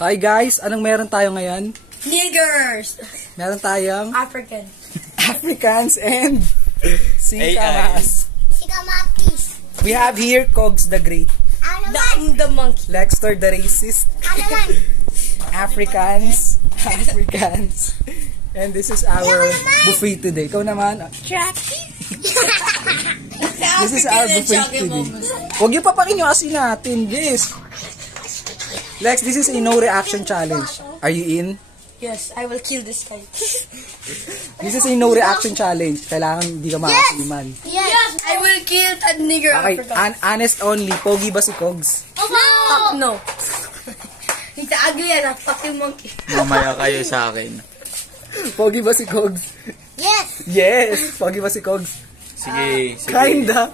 Hi guys, anong meron tayo ngayon? Niggers! Meron tayong African. Africans and Sikamas. Sikamatis. We have here Cogs the Great, The monkey. Lexter the Racist, Africans, and this is our buffet today. Ikaw naman. This is our buffet today. Huwag yung papakin yung asin natin, guys. Lex, this is a no reaction challenge. Are you in? Yes, I will kill this guy. This is a no reaction challenge. Kailangan hindi ka makasiman. Yes, I will kill that nigger Okay, African. honest only. Pogi ba si Cogs? Fuck no. He's ugly and a fucking monkey. Mamaya kayo sa akin. Pogi ba si Cogs? Yes. Yes! Pogi ba si Cogs? Sige, sige. Kinda.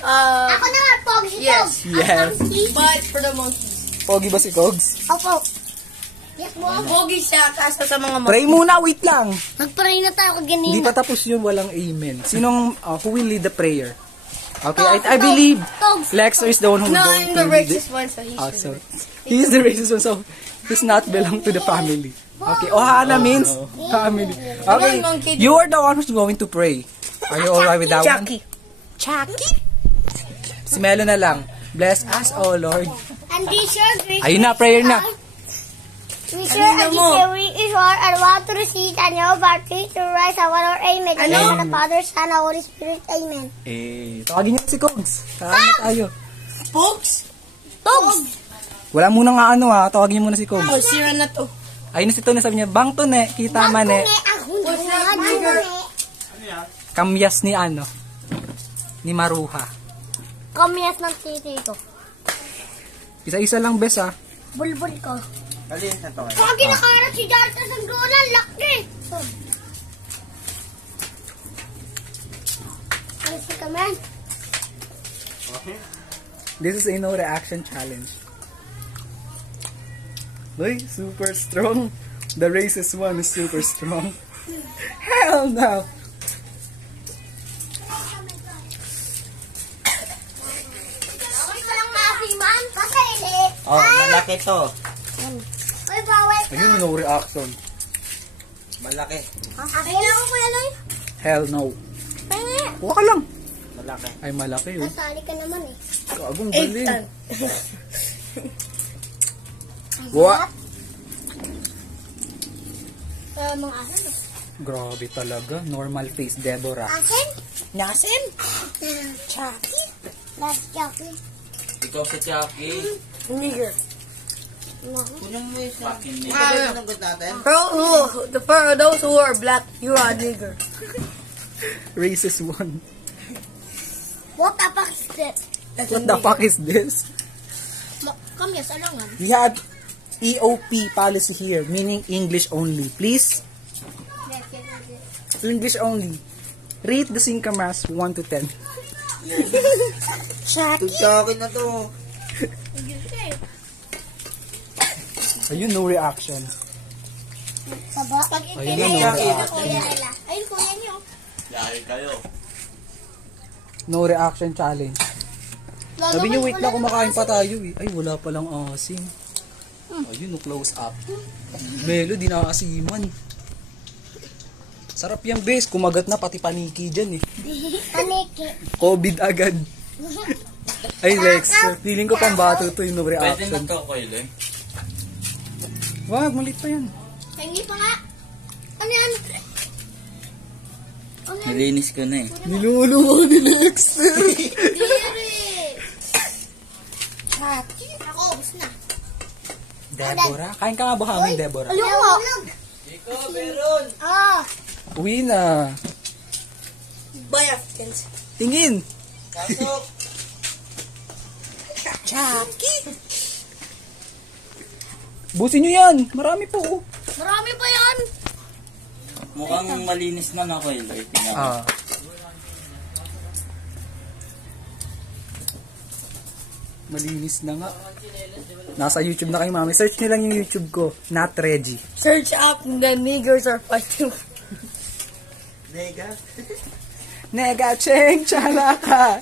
Ako na nga, Pog. Si Yes. Pog. Yes. But for the monkeys. Pogi ba si Cogs? Opo. Yes, Pog. Pogi siya kasa sa mga Pray muna, wait lang. Nag-pray na tayo kag Hindi ganina. pa tapos yun, walang amen. Sinong, who will lead the prayer? Okay, I believe Lexter is the one who will No, going I'm to the lead it. racist one, so he So, should. he is the racist one, so he's not belong to the family. Okay, Ohana means family. Okay, you are the one who's going to pray. Are you alright with that one? Chucky. Si Melo na lang. Bless us, oh Lord. And this year, we Ayun na, prayer na. We sure and this year we is all and want to receive and your baptism to rise our Lord. Amen. In the name of the Father, Son, and Holy Spirit. Amen. Tawagin niyo si Cogs. Saan na tayo? Pogs? Wala muna nga ano tawagin niyo muna si Cogs. Oh, sira na to. Ayun na si Tone, sabi niya, bang Tone, kita man eh. What's that, nigger? Kamyas ni ano? Ni Maruha. Kamyas ng titi ko. Isa-isa lang, bes Bulbul ko. Alin na to? Pag nakaharap si Jarta sa dolan, laki. Ay, si Kaman. This is a no reaction challenge. Uy, super strong. The racist one is super strong. Hell no! Ay, walang masiman. Pasili. Oh, malaki to. Ay, bawal. Ayun, no reaction. Malaki. Akin na ako, Kuya Loy. Hell no. Penge. Huwag ka lang. Malaki. Ay, malaki yun. Kasali ka naman eh. Kagong 8 galing. ton. What? Mga asin. Grabe talaga. Normal face, Deborah. Asin? Nasin? Chucky. Last Chucky. Ikaw si Chucky. Nigger. Kulang mo isa. Fucking nigga. Ah. Ito ba nagot natin? For those who are black, you are a nigger. Racist one. What the fuck is that? What the fuck is this? Kamyas, alangan. We have EOP policy here, meaning English only. Please, English only. Rate the Singkamas 1 to 10. Chucky na to. Ayun, no reaction. Baba. Ayun, no reaction. Ayun, kuya niyo. Laki kayo. No reaction challenge. Sabi niyo, wait lang, kumakain pa tayo eh. Ay, wala palang asim. Ayun, no close up. Melo, di nakasiman. Sarap yung base, kumagat na pati paniki dyan eh. Paniki. COVID agad. Ay, Lex, feeling ko pang bato to yung no Pwede na reaction. to, Koyle. Wag, malit pa yan. Hindi pa nga. Ano yan? Nalinis ko na eh. Nilulungo ni Lexter. Diri. Chucky. Ako, ubus na. Deborah? Kain ka nga buhangin, Deborah. Ulong. Ikaw, meron. Ah. Uwi na. By Africans. Tingin. Pasok. Chucky. Busin nyo yan. Marami po. Marami pa yan. Mukhang malinis na na, Koyle. Tingnan mo. Malinis na nga. Nasa YouTube na kayo, mami. Search nyo lang yung YouTube ko. Not Reggie. Search up the niggers are fighting. Nega. Nega, cheng, chalaka.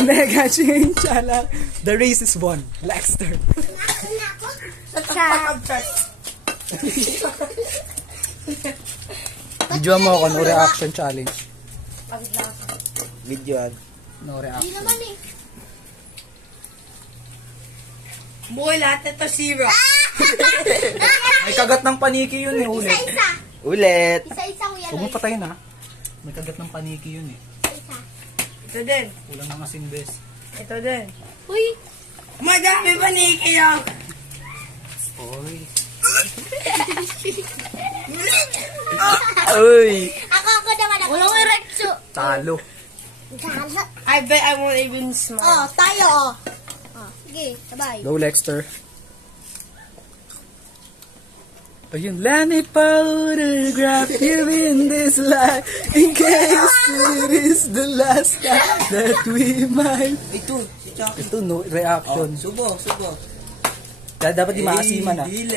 Mega change, ala. The race is won. Lexter. Video mo ako, no reaction challenge. Video. No reaction. naman eh. Boy, lahat ito zero. May kagat ng paniki yun eh, ulit. Isa-isa. Ulit. Isa-isa, Kuya Huwag mo Lloyd. patayin ha. May kagat ng paniki yun eh. Isa. Ito din. Kulang ng asin bes. Ito din. Uy. Madami pa ni Kiyang. Oy. Uy. Ako naman ako. Walang ereksyo. Talo. Gala. I bet I won't even smile. Oh, tayo oh. Oh, sige, sabay. Go Lexter. Ayun, let me photograph you in this life in case it is the last time that we might. Ito, si Chucky. Ito no reaction. Subo. Kaya dapat di maasiman ah. Dili.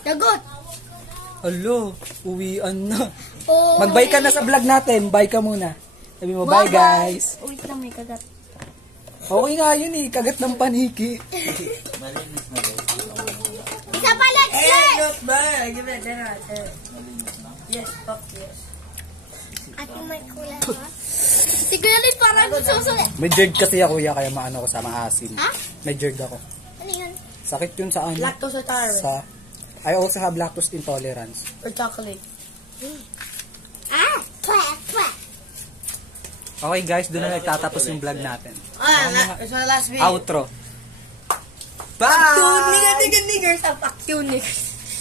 Dagot. Alo, uwian na. Oh, Mag-bye ka na sa vlog natin. Bye ka muna. Sabi mo, bye guys. Wait lang, may kagat. Okay nga yun eh, kagat ng paniki. Malinis na ba? Isa pa, let's Hey, go! look, bye. Give it dinner. Yes, fuck yes. Ate, may kulay ha? Si Kuya Lloyd parang susulit. May jerk kasi ako kuya, kaya maano ko sa maasim. Ha? May jerk ako. Ano yun? Sakit yun sa ano? Lactose intolerant Sa, I also have lactose intolerance. or chocolate. Ah! Twat, twat. Okay guys, doon na nagtatapos yung vlog natin. It's my last video. Outro. Fuck you, nigger, nigger, nigger. Fuck you, nigger.